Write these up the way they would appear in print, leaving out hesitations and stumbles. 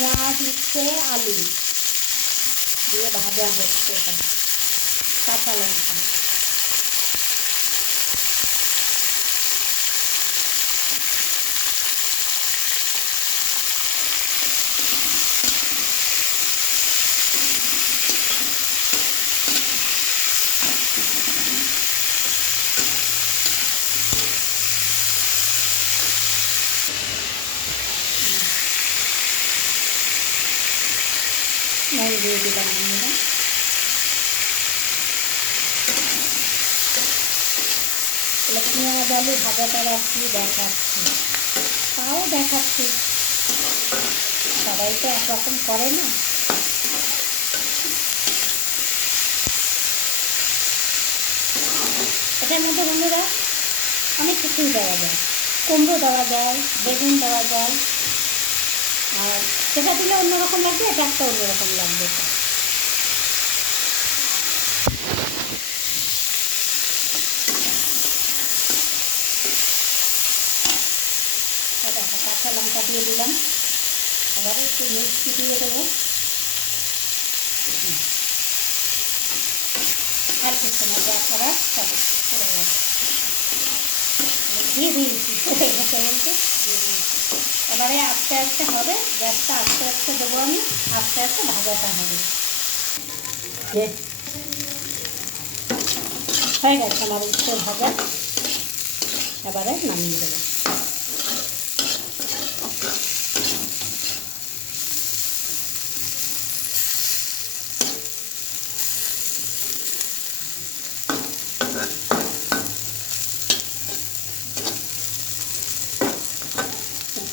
পেঁয়াজ উচ্ছে আলু দিয়ে ভাজা হচ্ছে, এটা কাঁচা লঙ্কা। নুন দিয়ে দিলাম আমরা। পেঁয়াজ আলু ভাজাটা রাখছি, দেখাচ্ছি, তাও দেখাচ্ছি, সবাই তো একরকম করে না। এটার মধ্যে বন্ধুরা অনেক কিছুই দেওয়া যায়, কুমড়ো দেওয়া যায়, বেগুন দেওয়া যায়, আর সেটা দিলে অন্যরকম লাগবে, এটা একটা অন্যরকম লাগবে। দেখো কাঁচা লঙ্কা দিয়ে দিলাম, আবার একটু মিষ্টি দিয়ে দেবো, আর কিছু না, যা করার তবে করে গেছে দিয়ে দিয়েছি, হয়ে গেছে বলতে দিয়ে দিয়েছি। এবারে আস্তে আস্তে হবে, গ্যাসটা আস্তে আস্তে দেবো আমি, আস্তে আস্তে ভাজাটা হবে। হয়ে গেছে আমার উচ্ছে ভাজা, এবারে নামিয়ে দেবো।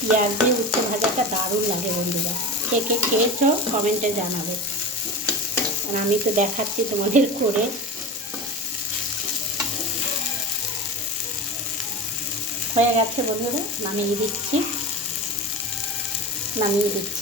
পেঁয়াজ দিয়ে উচ্ছে ভাজাটা দারুণ লাগে বন্ধুরা, কে কে খেয়েছো কমেন্টে জানাবে, আর আমি তো দেখাচ্ছি তোমাদের করে। হয়ে গেছে বন্ধুরা, নামিয়ে দিচ্ছি।